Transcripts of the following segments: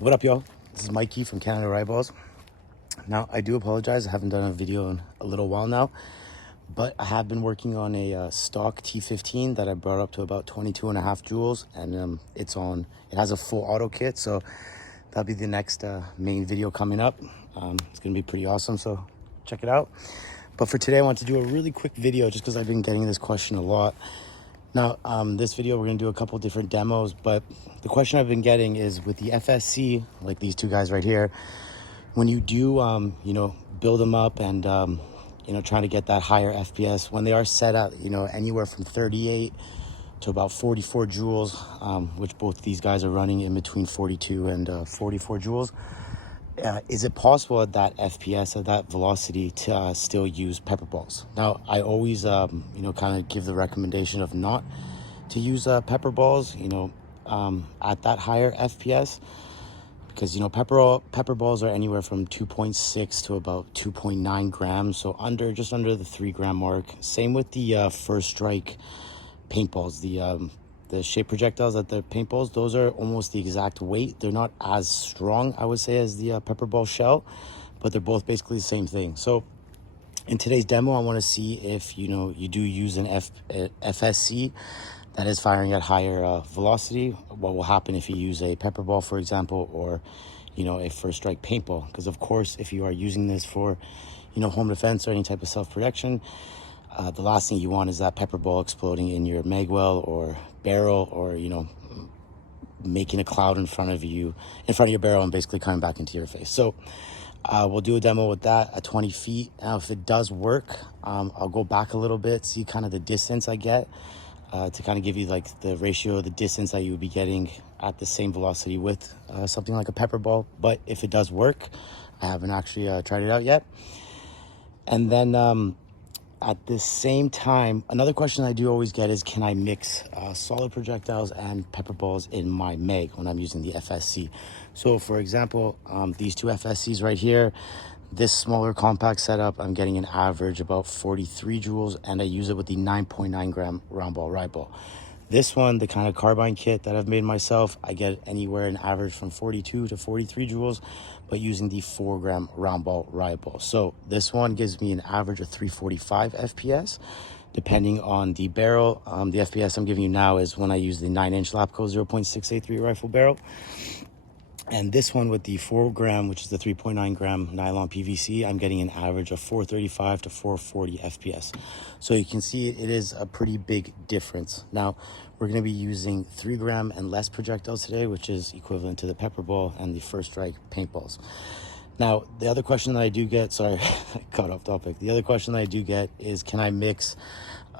What up, y'all? This is Mikey from canadariotballs. Now, I do apologize. I haven't done a video in a little while now, but I have been working on a stock T15 that I brought up to about 22.5 joules, and it has a full auto kit, so that'll be the next main video coming up. It's gonna be pretty awesome, so check it out. But for today, I want to do a really quick video just because I've been getting this question a lot. Now, this video, we're going to do a couple different demos, but the question I've been getting is with the FSC, like these two guys right here, when you do, build them up and, trying to get that higher FPS, when they are set at, anywhere from 38 to about 44 joules, which both these guys are running in between 42 and 44 joules, is it possible at that FPS, at that velocity, to still use pepperballs? Now, I always, kind of give the recommendation of not to use pepperballs, at that higher FPS, because, pepperballs are anywhere from 2.6 to about 2.9 grams, so just under the 3 gram mark. Same with the first strike paintballs, the shape projectiles at the paintballs. Those are almost the exact weight. They're not as strong, I would say, as the pepperball shell, but they're both basically the same thing. So in today's demo, I want to see if you do use an FSC that is firing at higher velocity. What will happen if you use a pepperball, for example, or a first strike paintball? Because of course, if you are using this for home defense or any type of self-protection, the last thing you want is that pepperball exploding in your mag well or barrel, or making a cloud in front of your barrel and basically coming back into your face. So we'll do a demo with that at 20 feet. Now, if it does work, I'll go back a little bit, see kind of the distance I get, to kind of give you like the ratio of the distance that you would be getting at the same velocity with something like a pepperball. But if it does work, I haven't actually tried it out yet. And then at the same time, another question I do always get is, can I mix solid projectiles and pepperballs in my mag when I'm using the FSC? So for example, these two FSCs right here, this smaller compact setup, I'm getting an average about 43 joules, and I use it with the 9.9 gram round ball Riot ball. This one, the kind of carbine kit that I've made myself, I get anywhere an average from 42 to 43 joules, but using the 4 gram round ball Riot ball. So this one gives me an average of 345 FPS, depending on the barrel. The FPS I'm giving you now is when I use the 9-inch Lapco 0.683 rifle barrel. And this one with the 4 gram, which is the 3.9 gram nylon PVC, I'm getting an average of 435 to 440 FPS. So you can see it is a pretty big difference. Now, we're going to be using 3 gram and less projectiles today, which is equivalent to the pepperball and the first strike paintballs. Now, the other question that I do get, sorry, I got off topic. The other question that I do get is, can I mix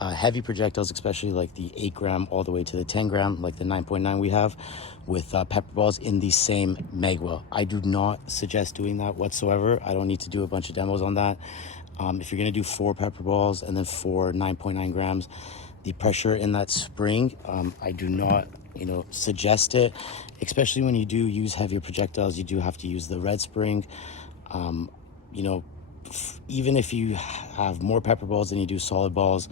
heavy projectiles, especially like the 8 gram all the way to the 10 gram, like the 9.9 we have, with pepperballs in the same mag well? I do not suggest doing that whatsoever. I don't need to do a bunch of demos on that. If you're going to do 4 pepperballs and then 4 9.9 grams, the pressure in that spring, I do not suggest it, especially when you do use heavier projectiles. You do have to use the red spring. Even if you have more pepperballs than you do solid balls,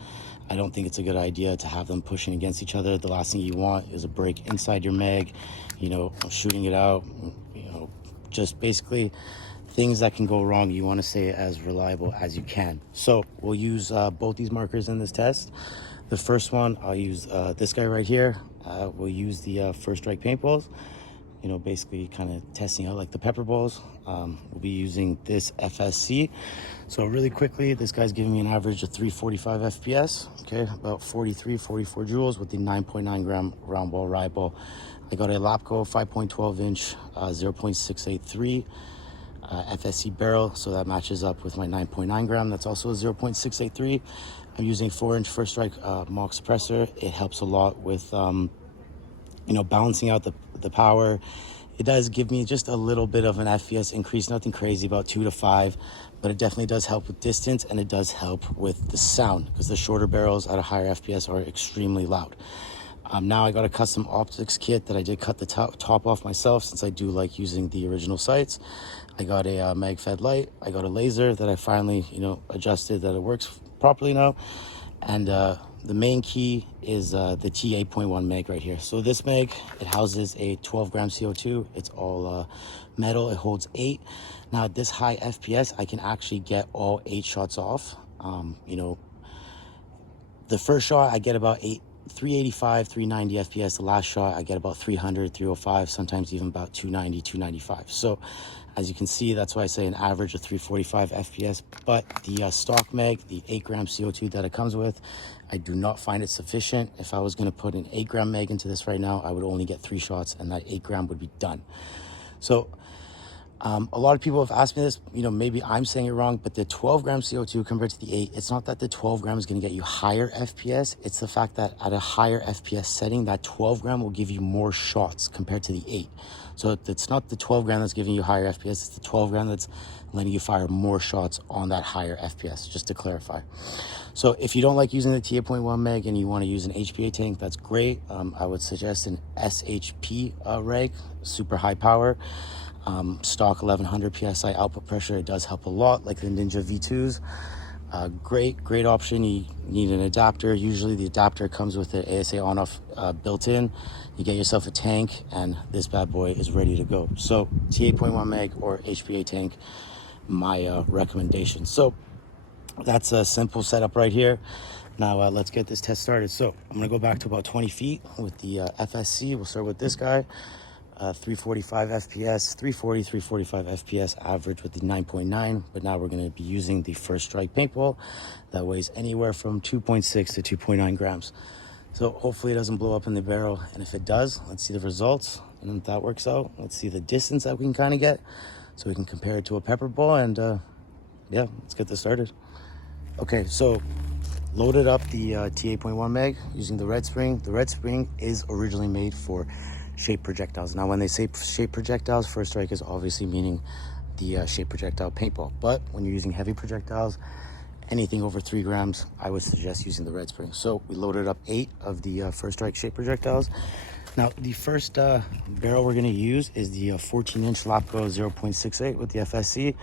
I don't think it's a good idea to have them pushing against each other. The last thing you want is a break inside your mag, shooting it out, just basically things that can go wrong. You want to stay as reliable as you can. So we'll use both these markers in this test. The first one, I'll use this guy right here. We'll use the first strike paintballs, basically kind of testing out like the pepperballs. We'll be using this FSC. So really quickly, this guy's giving me an average of 345 FPS, okay, about 43, 44 joules with the 9.9 gram round ball Riot ball. I got a Lapco 5.12 inch 0.683 FSC barrel, so that matches up with my 9.9 gram. That's also a 0.683. I'm using 4-inch first strike mock suppressor. It helps a lot with balancing out the power. It does give me just a little bit of an FPS increase, nothing crazy, about 2 to 5, but it definitely does help with distance, and it does help with the sound, because the shorter barrels at a higher FPS are extremely loud. Now I got a custom optics kit that I did cut the top off myself, since I do like using the original sights. I got a mag fed light. I got a laser that I finally adjusted that it works properly now. And the main key is the T8.1 mag right here. So this mag, it houses a 12 gram CO2. It's all metal. It holds 8. Now at this high FPS, I can actually get all 8 shots off. You know, the first shot I get about 385, 390 FPS. The last shot I get about 300, 305, sometimes even about 290, 295. So as you can see, that's why I say an average of 345 FPS. But the stock mag, the 8 gram CO2 that it comes with, I do not find it sufficient. If I was going to put an 8 gram mag into this right now, I would only get 3 shots and that 8 gram would be done. So a lot of people have asked me this, you know, maybe I'm saying it wrong, but the 12 gram CO2 compared to the 8, it's not that the 12 gram is going to get you higher FPS. It's the fact that at a higher FPS setting, that 12 gram will give you more shots compared to the 8. So it's not the 12 gram that's giving you higher FPS. It's the 12 gram that's letting you fire more shots on that higher FPS, just to clarify. So if you don't like using the T8.1 mag and you want to use an HPA tank, that's great. I would suggest an SHP reg, super high power. Stock 1100 PSI output pressure. It does help a lot, like the Ninja V2s. Great option. You need an adapter. Usually the adapter comes with the ASA on-off built in. You get yourself a tank and this bad boy is ready to go. So T8.1 mag or HPA tank, my recommendation. So that's a simple setup right here. Now let's get this test started. So I'm gonna go back to about 20 feet with the FSC. We'll start with this guy. 345 FPS, 340, 345 FPS average with the 9.9, but now we're going to be using the first strike paintball that weighs anywhere from 2.6 to 2.9 grams. So hopefully it doesn't blow up in the barrel, and if it does, let's see the results, and if that works out, let's see the distance that we can kind of get so we can compare it to a pepper ball. And yeah, let's get this started. Okay, so loaded up the T8.1 mag using the red spring. The red spring is originally made for shape projectiles. Now when they say shape projectiles, first strike is obviously meaning the shape projectile paintball, but when you're using heavy projectiles, anything over 3 grams, I would suggest using the red spring. So we loaded up 8 of the first strike shape projectiles. Now the first barrel we're going to use is the 14-inch Lapco 0.68 with the FSC.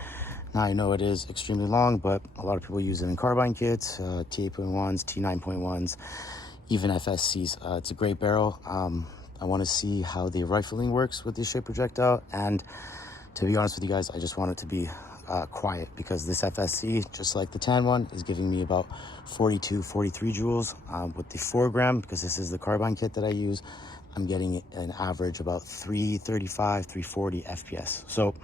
Now I know it is extremely long, but a lot of people use it in carbine kits, T8.1s, T9.1s, even FSCs. It's a great barrel. I want to see how the rifling works with this shape projectile, and to be honest with you guys, I just want it to be quiet, because this FSC, just like the tan one, is giving me about 42, 43 joules. With the 4 gram, because this is the carbine kit that I use, I'm getting an average about 335, 340 FPS. So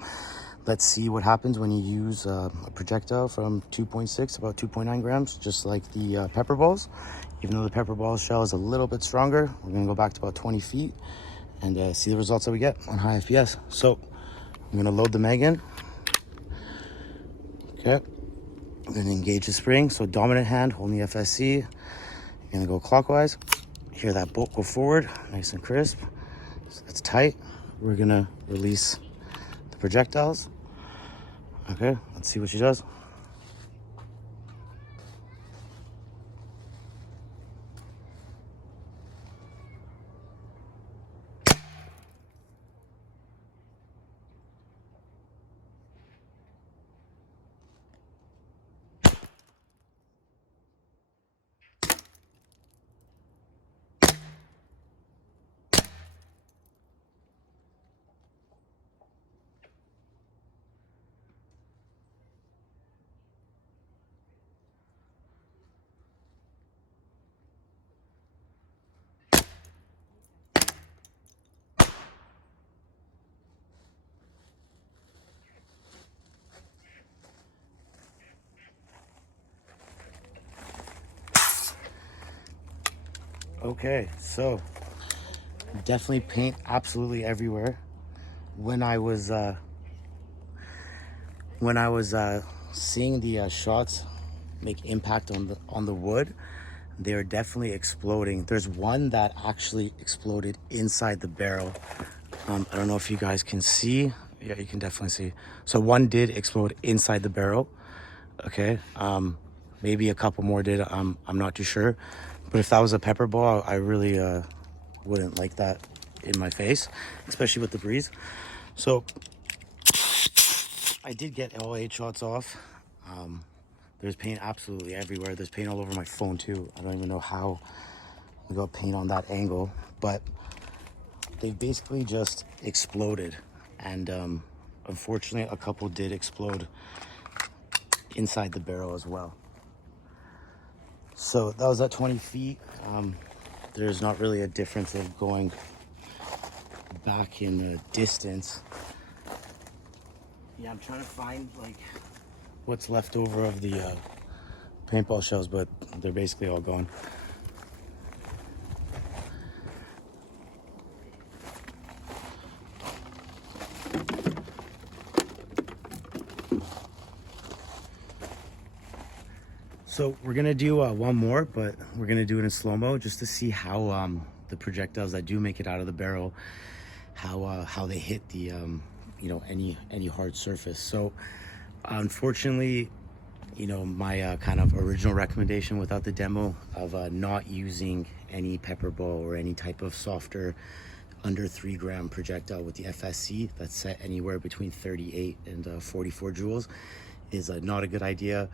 let's see what happens when you use a projectile from 2.6 about 2.9 grams, just like the pepper balls. Even though the pepper ball shell is a little bit stronger, we're gonna go back to about 20 feet and see the results that we get on high FPS. So I'm gonna load the mag in. Okay, I'm gonna engage the spring. So dominant hand holding the FSC. You're gonna go clockwise. Hear that bolt go forward, nice and crisp. So that's tight. We're gonna release the projectiles. Okay, let's see what she does. Okay, so definitely paint absolutely everywhere. When I was seeing the shots make impact on the wood, they're definitely exploding. There's one that actually exploded inside the barrel. I don't know if you guys can see. Yeah, you can definitely see. So one did explode inside the barrel. Okay, maybe a couple more did. I'm not too sure. But if that was a pepper ball, I really wouldn't like that in my face, especially with the breeze. So I did get all 8 shots off. There's paint absolutely everywhere. There's paint all over my phone too. I don't even know how we got paint on that angle, but they basically just exploded. And unfortunately, a couple did explode inside the barrel as well. So that was at 20 feet. There's not really a difference of going back in the distance. Yeah, I'm trying to find like what's left over of the paintball shells, but they're basically all gone. So we're gonna do one more, but we're gonna do it in slow-mo just to see how the projectiles that do make it out of the barrel, how they hit the you know, any hard surface. So unfortunately, you know, my kind of original recommendation without the demo of not using any pepperball or any type of softer under 3 gram projectile with the FSC that's set anywhere between 38 and 44 joules is not a good idea.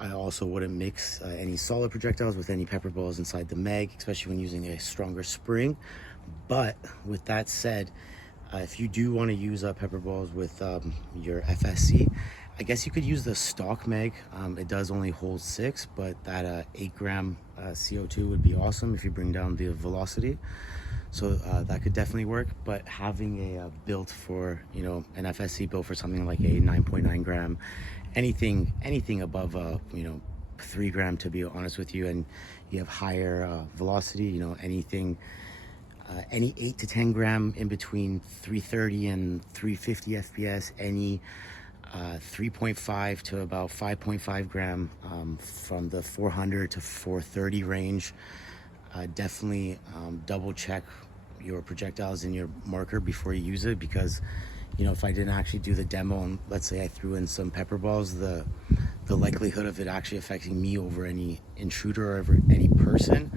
I also wouldn't mix any solid projectiles with any pepperballs inside the mag, especially when using a stronger spring. But with that said, if you do want to use pepperballs with your FSC, I guess you could use the stock mag. It does only hold 6, but that 8 gram CO2 would be awesome if you bring down the velocity. So that could definitely work, but having a built for, you know, an FSC built for something like a 9.9 gram, anything above, you know, 3 gram, to be honest with you, and you have higher velocity, you know, anything, any 8 to 10 gram in between 330 and 350 FPS, any 3.5 to about 5.5 gram from the 400 to 430 range. Definitely double check your projectiles in your marker before you use it, because, you know, if I didn't actually do the demo and let's say I threw in some pepperballs, the likelihood of it actually affecting me over any intruder or over any person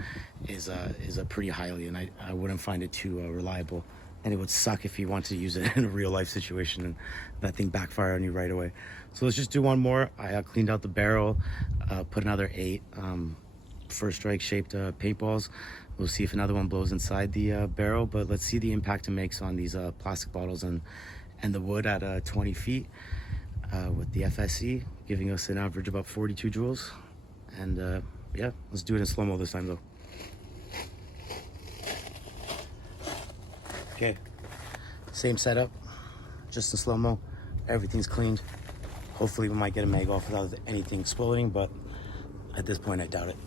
is a pretty highly, and I wouldn't find it too reliable. And it would suck if you wanted to use it in a real life situation and that thing backfire on you right away. So let's just do one more. I cleaned out the barrel, put another 8 first strike shaped paintballs. We'll see if another one blows inside the barrel, but let's see the impact it makes on these plastic bottles and the wood at 20 feet with the FSC, giving us an average about 42 joules. And yeah, let's do it in slow-mo this time though. Okay, same setup, just in slow-mo. Everything's cleaned. Hopefully we might get a mag off without anything exploding, but at this point I doubt it.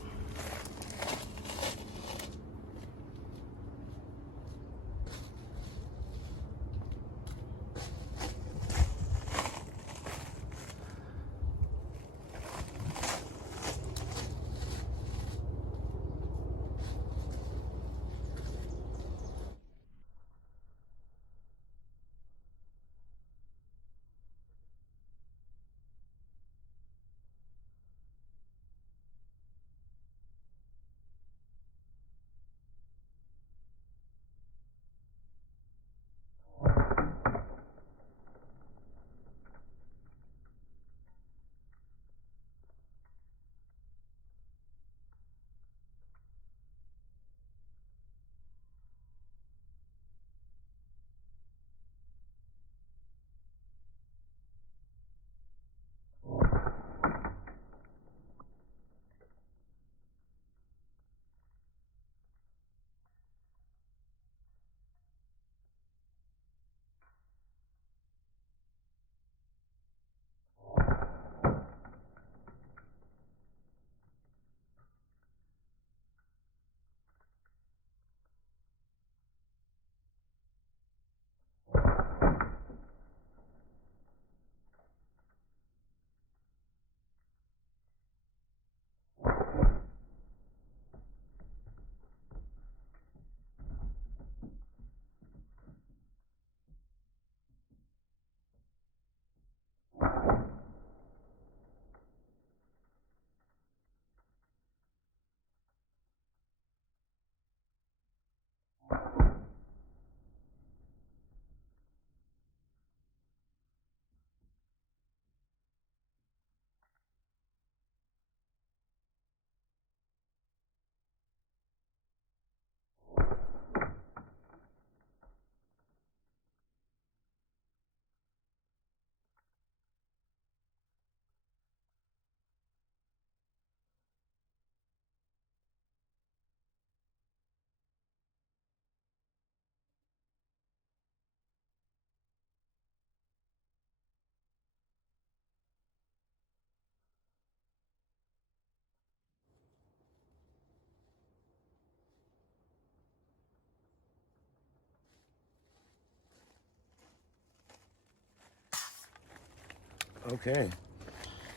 Okay,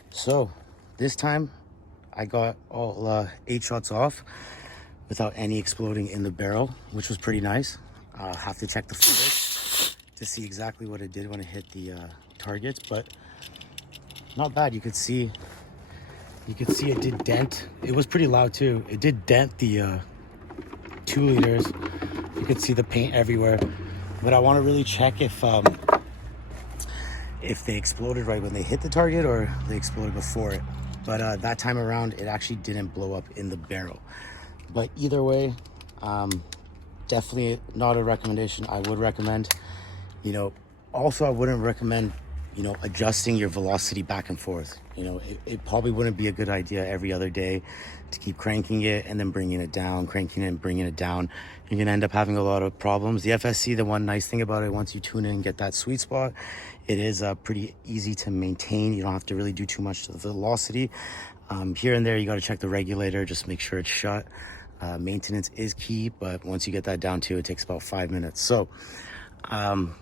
so this time I got all 8 shots off without any exploding in the barrel, which was pretty nice. Have to check the footage to see exactly what it did when it hit the targets, but not bad. You could see it did dent. It was pretty loud too. It did dent the 2 liters. You could see the paint everywhere, but I want to really check if they exploded right when they hit the target or they exploded before it. But that time around, it actually didn't blow up in the barrel. But either way, definitely not a recommendation. I would recommend, also I wouldn't recommend, adjusting your velocity back and forth. It probably wouldn't be a good idea every other day to keep cranking it and then bringing it down, cranking it and bringing it down. You're gonna end up having a lot of problems. The FSC, the one nice thing about it, once you tune in and get that sweet spot, it is pretty easy to maintain. You don't have to really do too much to the velocity. Here and there, you got to check the regulator, just make sure it's shut. Maintenance is key, but once you get that down too, it takes about 5 minutes. So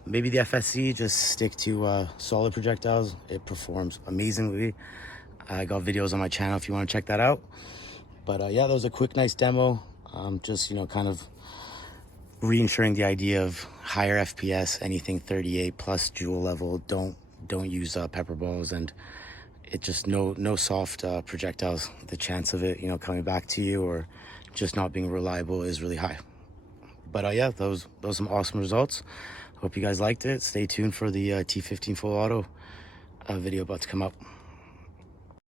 maybe the FSC, just stick to solid projectiles. It performs amazingly. I got videos on my channel if you want to check that out. But yeah, that was a quick, nice demo. Just, kind of reinsuring the idea of higher FPS, anything 38 plus joule level. Don't use pepperballs, and it just no soft projectiles. The chance of it, coming back to you or just not being reliable is really high. But yeah, those some awesome results. Hope you guys liked it. Stay tuned for the T15 full auto video about to come out.